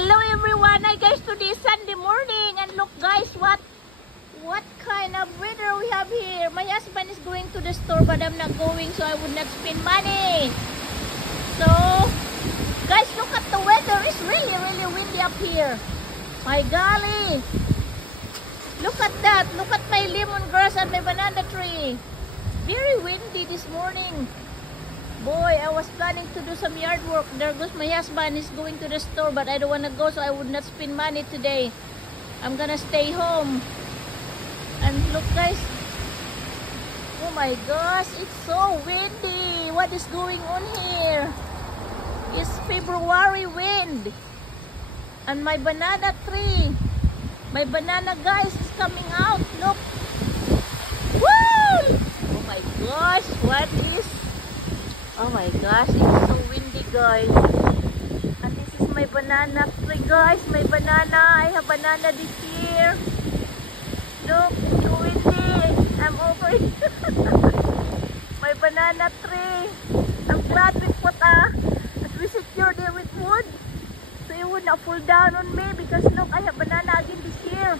Hello everyone, hi guys, today is Sunday morning and look guys, what kind of weather we have here. My husband is going to the store but I'm not going, so I would not spend money. So guys, look at the weather. It's really windy up here. My golly, look at that. Look at my lemongrass and my banana tree. Very windy this morning. Boy, I was planning to do some yard work. There goes my husband. He's going to the store, but I don't want to go, so I would not spend money today. I'm gonna stay home. And look guys. Oh my gosh, it's so windy. What is going on here? It's February wind. And my banana tree. My banana guys is coming out. Look. Woo! Oh my gosh, what is... Oh my gosh, it's so windy guys. And this is my banana tree guys. My banana. I have banana this year. Look, it's so windy. I'm over it. My banana tree. I'm glad we put that we secured it with wood. So it would not fall down on me because look, I have banana again this year.